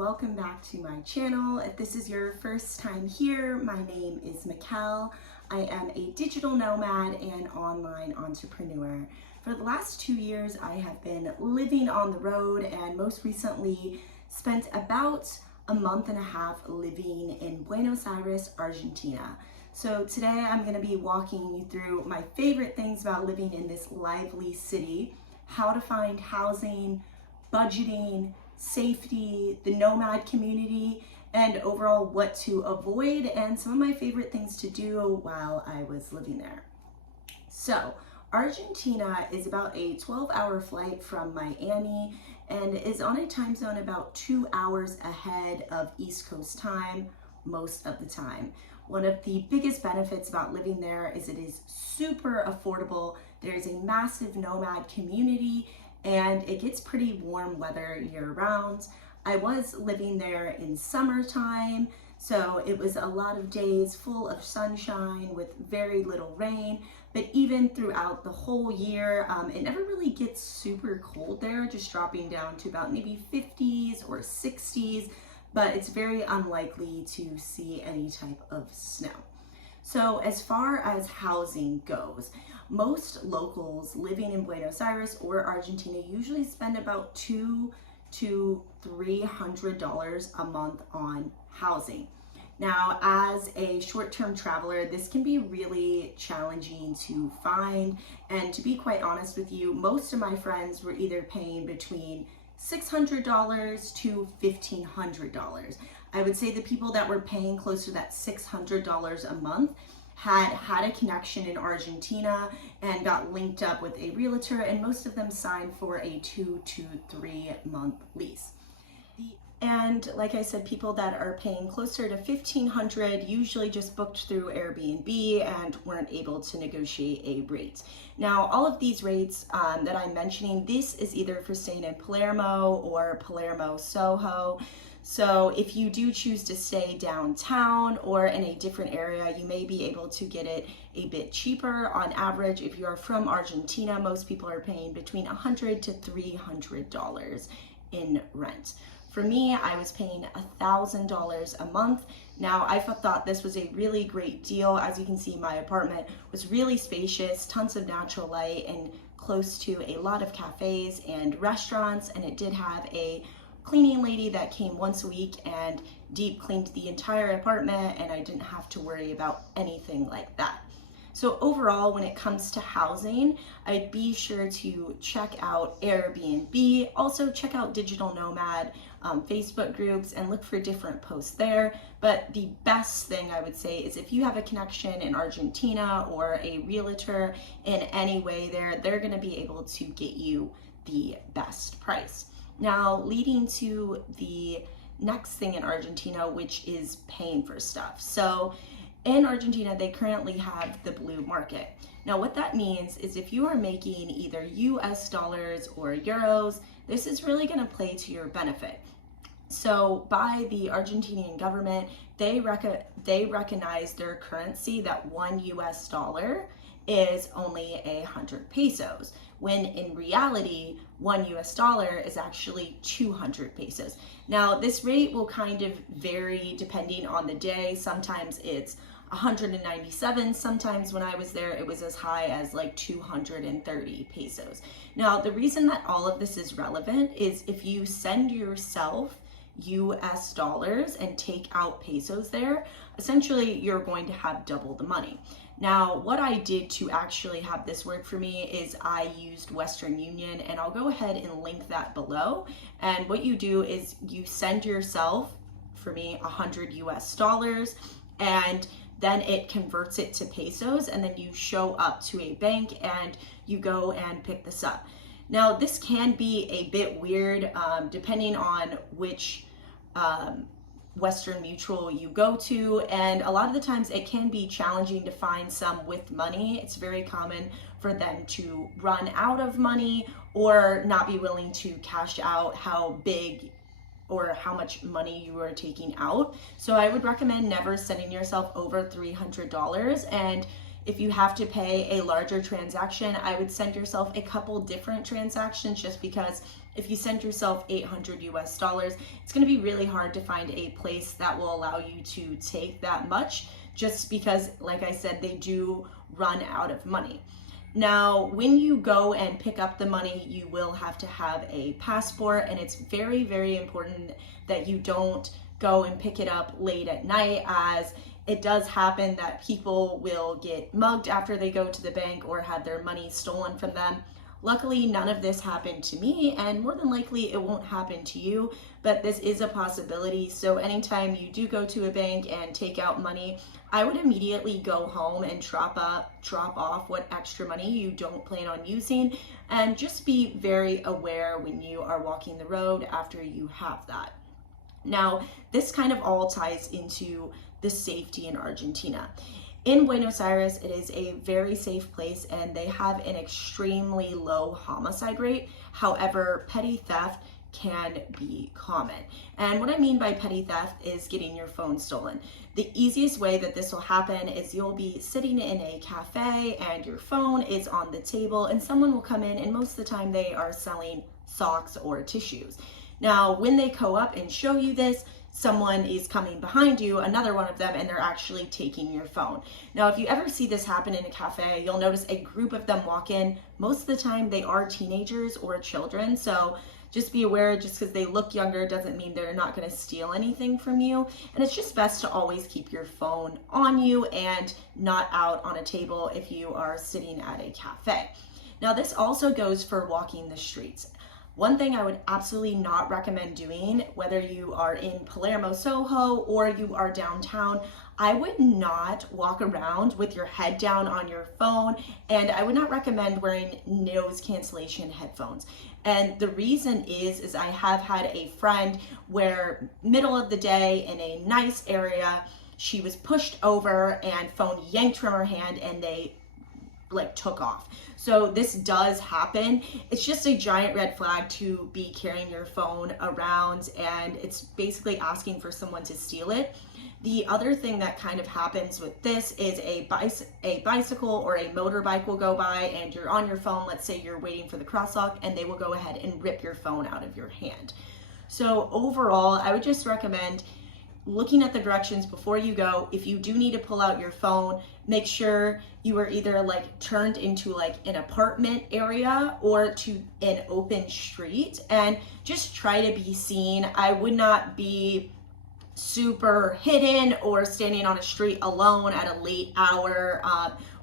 welcome back to my channel. If this is your first time here, my name is Mickelle. I am a digital nomad and online entrepreneur. For the last 2 years, I have been living on the road and most recently spent about a month and a half living in Buenos Aires, Argentina. So today I'm going to be walking you through my favorite things about living in this lively city, how to find housing, budgeting, safety, the nomad community, and overall what to avoid and some of my favorite things to do while I was living there. So Argentina is about a 12-hour flight from Miami and is on a time zone about 2 hours ahead of East Coast time most of the time. One of the biggest benefits about living there is it is super affordable. There's a massive nomad community and it gets pretty warm weather year round. I was living there in summertime, so it was a lot of days full of sunshine with very little rain, but even throughout the whole year, it never really gets super cold there, just dropping down to about maybe 50s or 60s, but it's very unlikely to see any type of snow. So as far as housing goes, most locals living in Buenos Aires or Argentina usually spend about $200 to $300 a month on housing. Now, as a short-term traveler, this can be really challenging to find, and to be quite honest with you, most of my friends were either paying between $600 to $1,500. I would say the people that were paying close to that $600 a month had a connection in Argentina and got linked up with a realtor, and most of them signed for a 2 to 3 month lease. And like I said, people that are paying closer to $1,500 usually just booked through Airbnb and weren't able to negotiate a rate. Now, all of these rates that I'm mentioning, this is either for staying in Palermo or Palermo Soho. So if you do choose to stay downtown or in a different area, you may be able to get it a bit cheaper. On average, if you are from Argentina, most people are paying between $100 to $300 in rent. For me, I was paying $1,000 a month. Now, I thought this was a really great deal. As you can see, my apartment was really spacious, tons of natural light, and close to a lot of cafes and restaurants, and it did have a cleaning lady that came once a week and deep cleaned the entire apartment, and I didn't have to worry about anything like that. So overall, when it comes to housing, I'd be sure to check out Airbnb, also check out Digital Nomad Facebook groups and look for different posts there. But the best thing I would say is if you have a connection in Argentina or a realtor in any way there, they're gonna be able to get you the best price. Now, leading to the next thing in Argentina, which is paying for stuff. So in Argentina, they currently have the blue market. Now, what that means is if you are making either US dollars or euros, this is really gonna play to your benefit. So by the Argentinian government, they recognize their currency that 1 US dollar is only 100 pesos, when in reality, 1 US dollar is actually 200 pesos. Now, this rate will kind of vary depending on the day. Sometimes it's 197. Sometimes when I was there, it was as high as like 230 pesos. Now, the reason that all of this is relevant is if you send yourself US dollars and take out pesos there, essentially you're going to have double the money. Now, what I did to actually have this work for me is I used Western Union, and I'll go ahead and link that below. And what you do is you send yourself, for me, 100 US dollars, and then it converts it to pesos, and then you show up to a bank and you go and pick this up. Now, this can be a bit weird depending on which Western Mutual you go to, and a lot of the times it can be challenging to find some with money. It's very common for them to run out of money or not be willing to cash out how big or how much money you are taking out. So I would recommend never sending yourself over $300, and If you have to pay a larger transaction, I would send yourself a couple different transactions, just because if you send yourself 800 US dollars, it's going to be really hard to find a place that will allow you to take that much, just because, like I said, they do run out of money. Now, when you go and pick up the money, you will have to have a passport, and it's very, very important that you don't go and pick it up late at night, as it does happen that people will get mugged after they go to the bank or have their money stolen from them. Luckily, none of this happened to me, and more than likely it won't happen to you, but this is a possibility. So anytime you do go to a bank and take out money, I would immediately go home and drop off what extra money you don't plan on using, and just be very aware when you are walking the road after you have that. Now, this kind of all ties into the safety in Argentina. In Buenos Aires, it is a very safe place, and they have an extremely low homicide rate. However, petty theft can be common. And what I mean by petty theft is getting your phone stolen. The easiest way that this will happen is you'll be sitting in a cafe and your phone is on the table, and someone will come in, and most of the time they are selling socks or tissues. Now, when they go up and show you this, someone is coming behind you, another one of them, and they're actually taking your phone. Now, if you ever see this happen in a cafe, you'll notice a group of them walk in. Most of the time they are teenagers or children, so just be aware, just because they look younger doesn't mean they're not going to steal anything from you. And it's just best to always keep your phone on you and not out on a table if you are sitting at a cafe. Now, this also goes for walking the streets. One thing I would absolutely not recommend doing, whether you are in Palermo, Soho, or you are downtown, I would not walk around with your head down on your phone, and I would not recommend wearing noise cancellation headphones. And the reason is I have had a friend where middle of the day in a nice area, she was pushed over and phone yanked from her hand, and they took off. So this does happen. It's just a giant red flag to be carrying your phone around, and it's basically asking for someone to steal it. The other thing that kind of happens with this is a bicycle or a motorbike will go by, and you're on your phone. Let's say you're waiting for the crosswalk, and they will go ahead and rip your phone out of your hand. So overall, I would just recommend looking at the directions before you go. If you do need to pull out your phone, make sure you are either turned into an apartment area or to an open street, and just try to be seen. I would not be super hidden or standing on a street alone at a late hour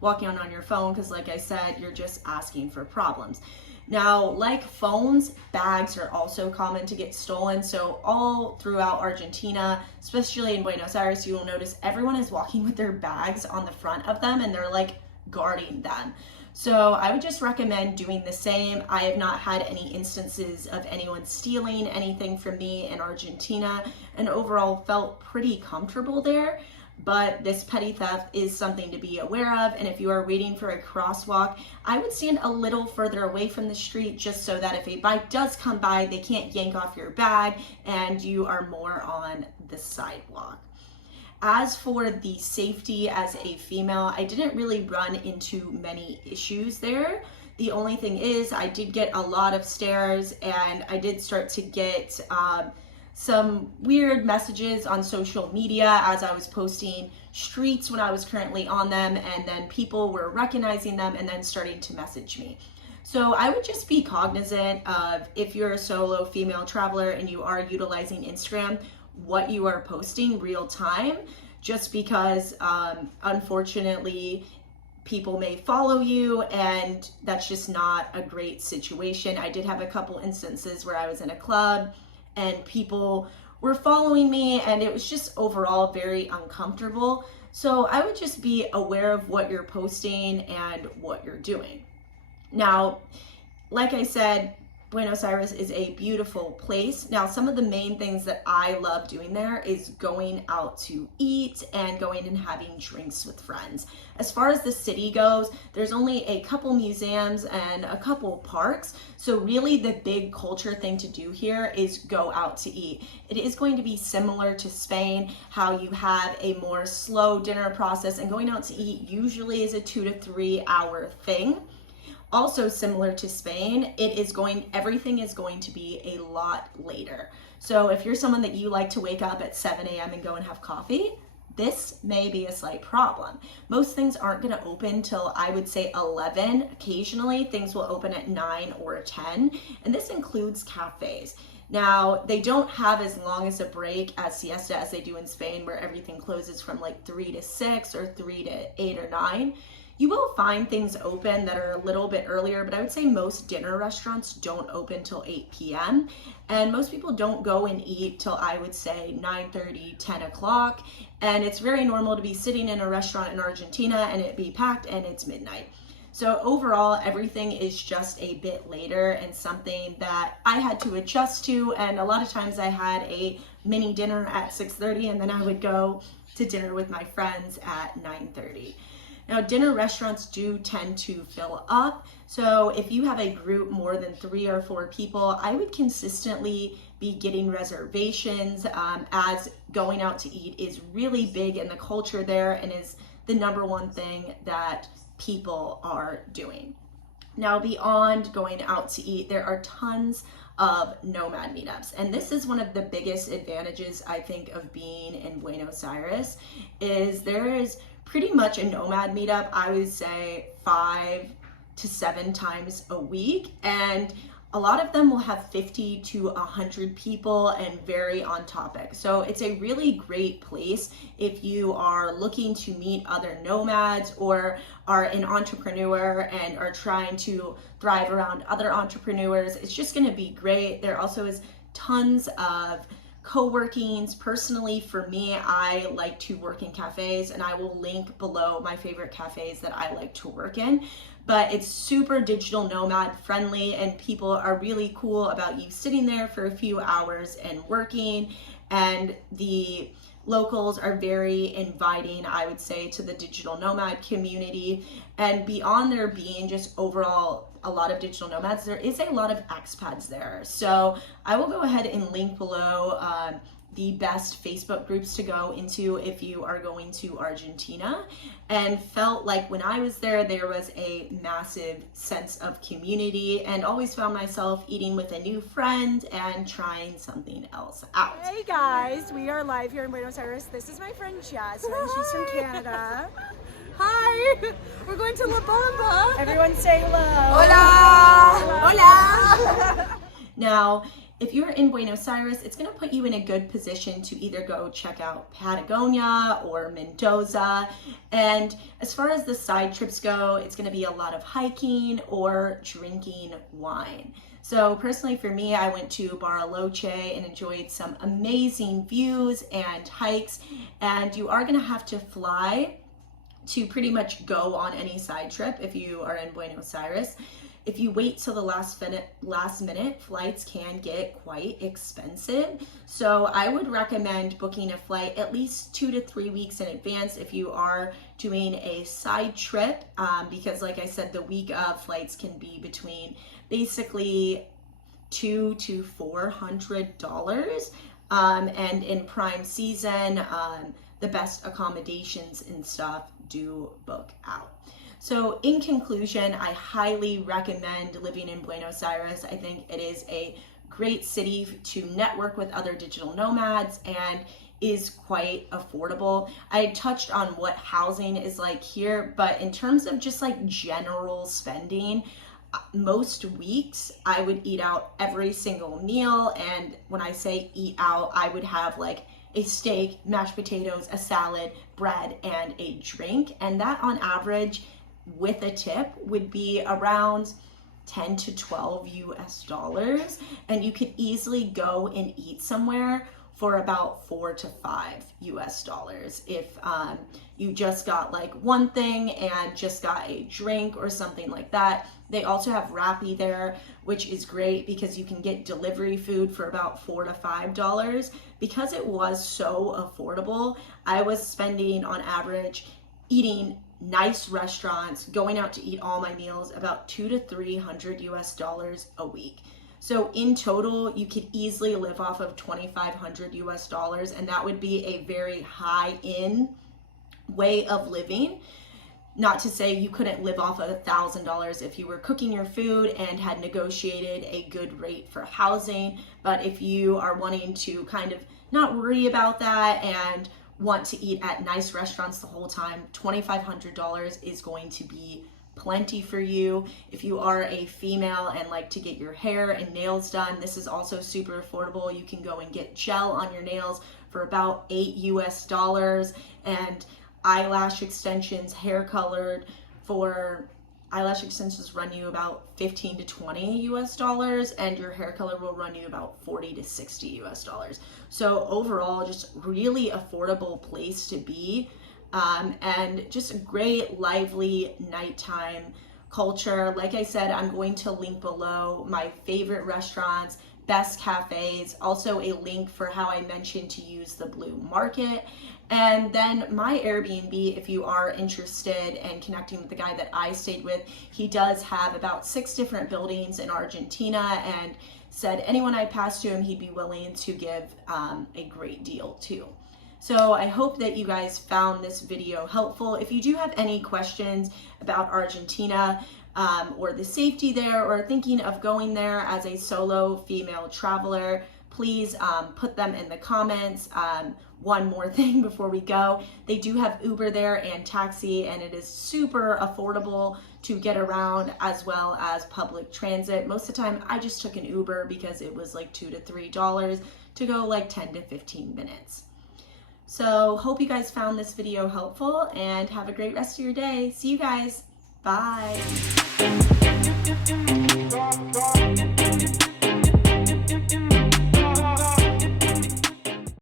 walking on your phone, because like I said, you're just asking for problems. Now, like phones, bags are also common to get stolen. So all throughout Argentina, especially in Buenos Aires, you will notice everyone is walking with their bags on the front of them, and they're guarding them. So I would just recommend doing the same. I have not had any instances of anyone stealing anything from me in Argentina, and overall felt pretty comfortable there. But this petty theft is something to be aware of, and if you are waiting for a crosswalk, I would stand a little further away from the street, just so that if a bike does come by, they can't yank off your bag and you are more on the sidewalk. As for the safety as a female, I didn't really run into many issues there. The only thing is I did get a lot of stares, and I did start to get some weird messages on social media as I was posting streets when I was currently on them, and then people were recognizing them and then starting to message me. So I would just be cognizant of, if you're a solo female traveler and you are utilizing Instagram, what you are posting real time, just because unfortunately people may follow you, and that's just not a great situation. I did have a couple instances where I was in a club and people were following me, and it was just overall very uncomfortable. So I would just be aware of what you're posting and what you're doing. Now, like I said, Buenos Aires is a beautiful place. Now, some of the main things that I love doing there is going out to eat and going and having drinks with friends. As far as the city goes, there's only a couple museums and a couple parks. So really the big culture thing to do here is go out to eat. It is going to be similar to Spain, how you have a more slow dinner process, and going out to eat usually is a 2 to 3 hour thing. Also similar to Spain, everything is going to be a lot later. So if you're someone that you like to wake up at 7 a.m. and go and have coffee, this may be a slight problem. Most things aren't going to open till I would say 11. Occasionally things will open at 9 or 10, and this includes cafes. Now, they don't have as long as a break as siesta as they do in Spain, where everything closes from like 3 to 6 or 3 to 8 or 9. You will find things open that are a little bit earlier, but I would say most dinner restaurants don't open till 8 p.m. And most people don't go and eat till I would say 9:30, 10 o'clock. And it's very normal to be sitting in a restaurant in Argentina and it be packed and it's midnight. So overall, everything is just a bit later and something that I had to adjust to. And a lot of times I had a mini dinner at 6:30 and then I would go to dinner with my friends at 9:30. Now, dinner restaurants do tend to fill up. So if you have a group more than 3 or 4 people, I would consistently be getting reservations, as going out to eat is really big in the culture there and is the #1 thing that people are doing. Now, beyond going out to eat, there are tons of nomad meetups. And this is one of the biggest advantages, I think, of being in Buenos Aires, is there is pretty much a nomad meetup, I would say 5 to 7 times a week. And a lot of them will have 50 to 100 people and vary on topic. So it's a really great place if you are looking to meet other nomads or are an entrepreneur and are trying to thrive around other entrepreneurs. It's just going to be great. There also is tons of co-workings. Personally, for me, I like to work in cafes, and I will link below my favorite cafes that I like to work in. But it's super digital nomad friendly, and people are really cool about you sitting there for a few hours and working. And the locals are very inviting, I would say, to the digital nomad community. And beyond there being just overall a lot of digital nomads, there is a lot of expats there. So I will go ahead and link below the best Facebook groups to go into if you are going to Argentina, and felt like when I was there was a massive sense of community, and always found myself eating with a new friend and trying something else out. Hey guys, we are live here in Buenos Aires. This is my friend Jasmine. She's from Canada. Hi! We're going to La Bamba. Everyone say hello. Hola! Hola! Now, if you're in Buenos Aires, it's going to put you in a good position to either go check out Patagonia or Mendoza. And as far as the side trips go, it's going to be a lot of hiking or drinking wine. So personally for me, I went to Bariloche and enjoyed some amazing views and hikes. And you are going to have to fly to pretty much go on any side trip if you are in Buenos Aires. If you wait till the last minute, flights can get quite expensive. So I would recommend booking a flight at least 2 to 3 weeks in advance if you are doing a side trip, because like I said, the week of flights can be between basically $200 to $400. And in prime season, the best accommodations and stuff do book out. So in conclusion, I highly recommend living in Buenos Aires. I think it is a great city to network with other digital nomads and is quite affordable. I touched on what housing is like here, but in terms of just like general spending, most weeks I would eat out every single meal. And when I say eat out, I would have like a steak, mashed potatoes, a salad, bread, and a drink. And that on average, with a tip, would be around 10 to 12 US dollars. And you could easily go and eat somewhere for about $4 to $5 if you just got like one thing and just got a drink or something like that. They also have Rappi there, which is great because you can get delivery food for about $4 to $5. Because it was so affordable, I was spending on average eating nice restaurants, going out to eat all my meals, about $200 to $300 a week. So in total, you could easily live off of $2,500, and that would be a very high-end way of living. Not to say you couldn't live off of $1,000 if you were cooking your food and had negotiated a good rate for housing, but if you are wanting to kind of not worry about that and want to eat at nice restaurants the whole time, $2,500 is going to be plenty for you. If you are a female and like to get your hair and nails done, this is also super affordable. You can go and get gel on your nails for about $8 and eyelash extensions, hair colored for eyelash extensions run you about $15 to $20 and your hair color will run you about $40 to $60. So overall, just really affordable place to be. And just a great, lively nighttime culture. Like I said, I'm going to link below my favorite restaurants, best cafes, also a link for how I mentioned to use the Blue Market. And then my Airbnb, if you are interested in connecting with the guy that I stayed with, he does have about 6 different buildings in Argentina and said anyone I passed to him, he'd be willing to give a great deal too. So I hope that you guys found this video helpful. If you do have any questions about Argentina or the safety there or thinking of going there as a solo female traveler, please put them in the comments. One more thing before we go, they do have Uber there and taxi, and it is super affordable to get around as well as public transit. Most of the time I just took an Uber because it was like $2 to $3 to go like 10 to 15 minutes. So hope you guys found this video helpful and have a great rest of your day. See you guys. Bye.